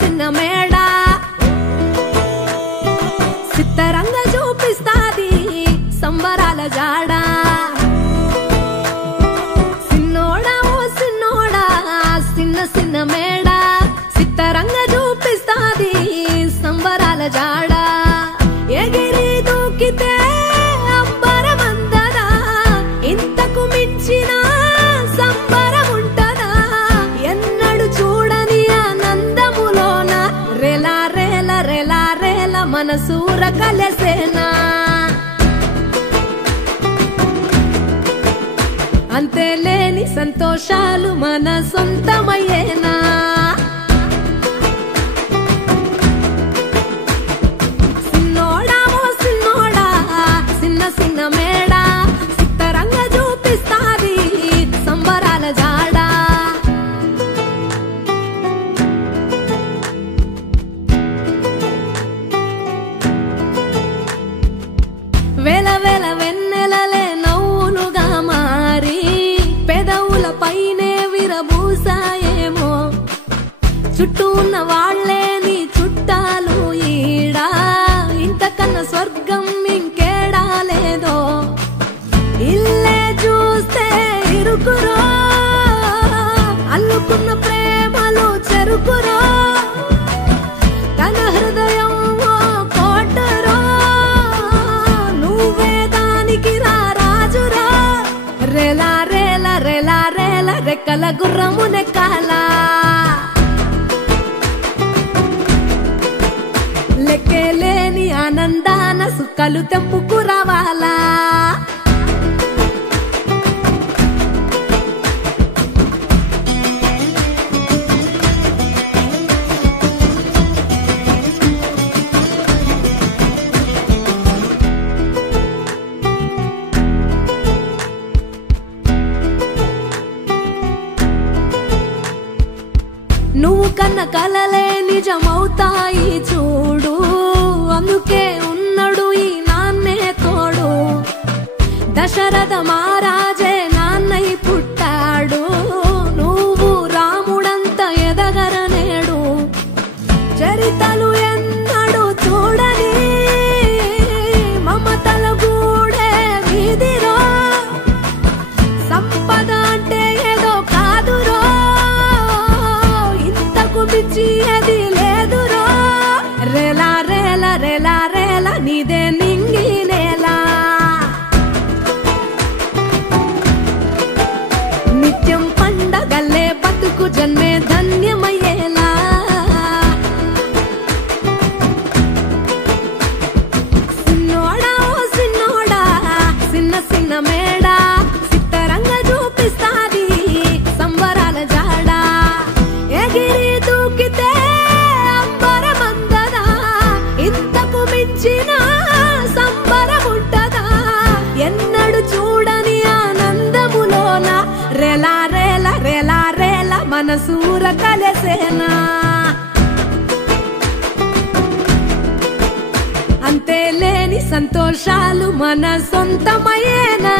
చిన్న మేడ సిత్తరంగ చూపిస్తాది సంబరాల జాడ సిన్నోడా ఓ సిన్నోడా చిన్న మేడ సిత్తరంగ చూపిస్తాది సంబరాల జాడ ఎగిరి దూకితే అంబరమందదా ఇంతకు మించిన సంబరం ఉంటదా ఎన్నడు చూడని ఆనందములోన రెలా రేల రెలా రేల మనసూర కలసేనా అంతే లేని సంతోషాలు మన సొంతమయ్యేనా సిన్నోడా ఓ సిన్నోడా చిన్న మేడ సిత్తరంగ చూపిస్తాది సంబరాల జాడ వేల వేల వెన్నెలలే నవ్వులుగా మారి పెదవుల పైనే విరబూసాయేమో చుట్టూ ఉన్న వాళ్లే నీ చుట్టాలు ఈడా ఇంతకన్నా స్వర్గం ఇంకేడా లేదో ఇల్లే చూస్తే ఇరుకురో అల్లుకున్న ప్రేమలు చెరుకురో తన హృదయం కోటరో నువ్వే దానికి రాజురా రెలా రేల రెలా రేల రెక్కల గుర్రము నెక్కాలా లెక్కేలేని ఆనందాన సుక్కలు తెంపుకు రావాలా నువ్వు కన్న కలలే నిజమవుతాయి చూడు అందుకే ఉన్నాడు ఈ నాన్నే తోడు దశరథ మహారాజే నాన్నై పుట్టాడు నువ్వు రాముడంత ఎదగరనేడు చరితలు ఎన్నడు చూడని మమతల గూడే వీధిరో సంపద అంటే ఏదో కాదురో పిచ్చి అది లేదురో రెలా రేల రెలా రేల నీదే నింగి నేలా నిత్యం పండగల్లే బతుకు జన్మే ధన్యమయ్యేలా సిన్నోడా ఓ సిన్నోడా చిన్న మేడ సిత్తరంగ చూపిస్తాది సంబరాల జాడ ఎగిరి దూకితే అంబరమందదా ఇంతకు మించిన సంబరం ఉంటదా ఎన్నడు చూడని ఆనందములోన రెలా రేల రెలా రేల మనసూర కలసేనా అంతే లేని సంతోషాలు మన సొంతమయ్యేనా